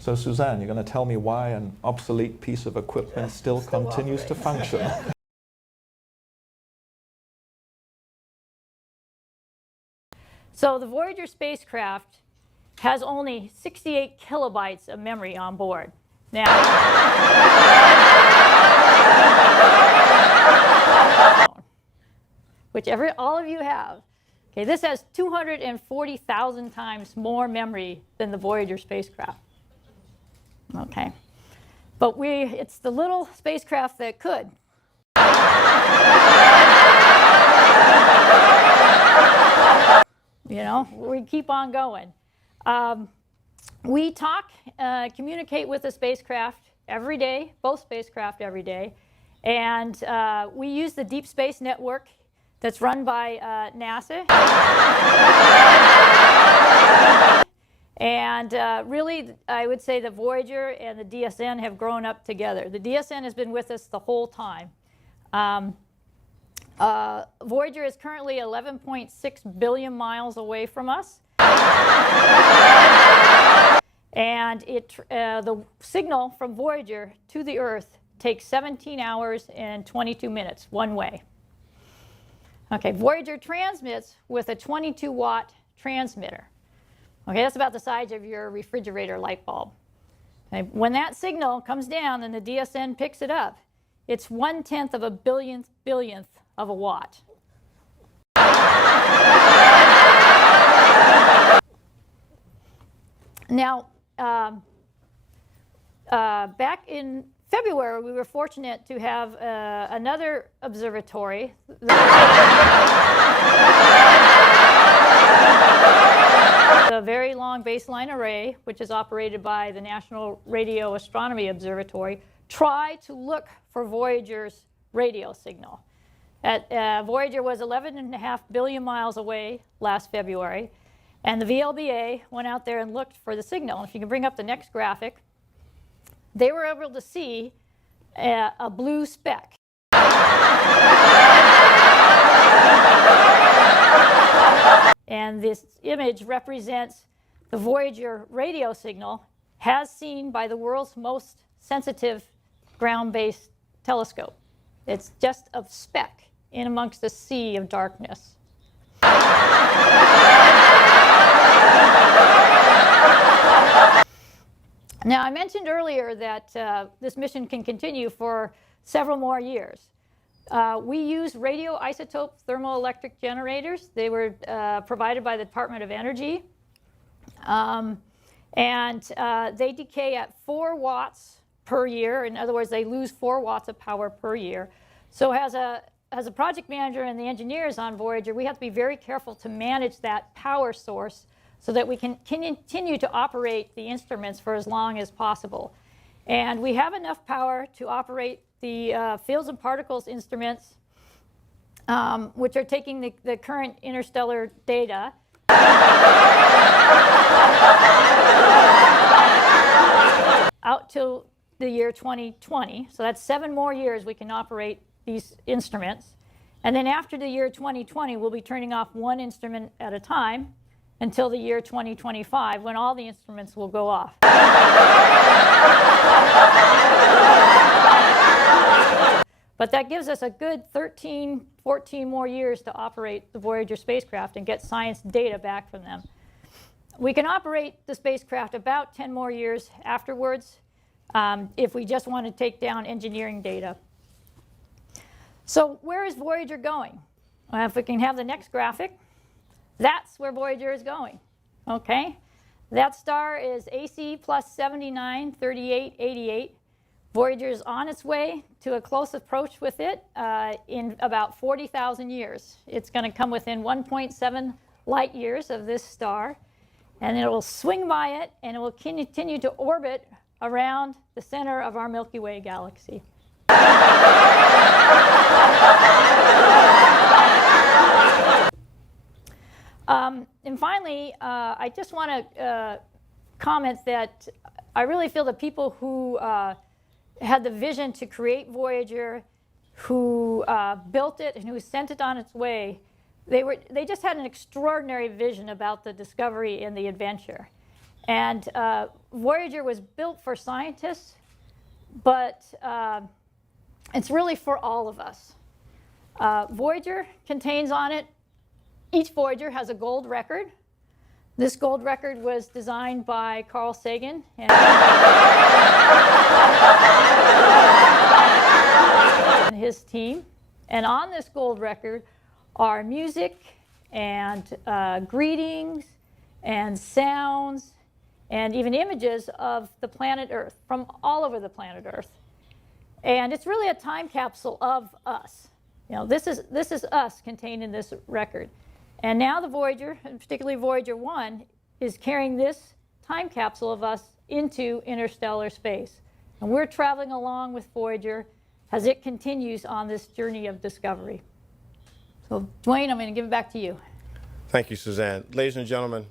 So Suzanne, you're going to tell me why an obsolete piece of equipment still continues to function. So the Voyager spacecraft has only 68 kilobytes of memory on board. Now, which all of you have. Okay, this has 240,000 times more memory than the Voyager spacecraft. Okay, but it's the little spacecraft that could. You know, we keep on going. We communicate with the spacecraft every day, both spacecraft every day, and we use the Deep Space Network that's run by NASA. And really, I would say the Voyager and the DSN have grown up together. The DSN has been with us the whole time. Voyager is currently 11.6 billion miles away from us. And the signal from Voyager to the Earth takes 17 hours and 22 minutes one way. Okay, Voyager transmits with a 22-watt transmitter. Okay, that's about the size of your refrigerator light bulb. Okay, when that signal comes down and the DSN picks it up, it's 1/10 of a billionth of a watt. Now, back in February, we were fortunate to have another observatory. The Very Long Baseline Array, which is operated by the National Radio Astronomy Observatory, try to look for Voyager's radio signal. Voyager was 11.5 billion miles away last February, and the VLBA went out there and looked for the signal. If you can bring up the next graphic, they were able to see a blue speck. And this image represents the Voyager radio signal as seen by the world's most sensitive ground-based telescope. It's just a speck in amongst a sea of darkness. Now, I mentioned earlier that this mission can continue for several more years. We use radioisotope thermoelectric generators. They were provided by the Department of Energy. They decay at 4 watts per year. In other words, they lose 4 watts of power per year. So as a project manager and the engineers on Voyager, we have to be very careful to manage that power source so that we can continue to operate the instruments for as long as possible. And we have enough power to operate the fields and particles instruments, which are taking the current interstellar data. Out till the year 2020. So that's 7 more years we can operate these instruments. And then after the year 2020, we'll be turning off one instrument at a time until the year 2025, when all the instruments will go off. But that gives us a good 13, 14 more years to operate the Voyager spacecraft and get science data back from them. We can operate the spacecraft about 10 more years afterwards if we just want to take down engineering data. So where is Voyager going? Well, if we can have the next graphic, that's where Voyager is going. Okay, that star is AC plus 79, 38, 88. Voyager is on its way to a close approach with it in about 40,000 years. It's going to come within 1.7 light years of this star, and it will swing by it, and it will continue to orbit around the center of our Milky Way galaxy. And finally, I just want to comment that I really feel the people who had the vision to create Voyager, who built it and who sent it on its way, they just had an extraordinary vision about the discovery and the adventure. And Voyager was built for scientists, but it's really for all of us. Voyager contains on it, each Voyager has a gold record. This gold record was designed by Carl Sagan and his team. And on this gold record are music and greetings and sounds and even images of the planet Earth from all over the planet Earth. And it's really a time capsule of us. You know, this is us contained in this record. And now the Voyager, and particularly Voyager 1, is carrying this time capsule of us into interstellar space. And we're traveling along with Voyager as it continues on this journey of discovery. So, Dwayne, I'm going to give it back to you. Thank you, Suzanne. Ladies and gentlemen,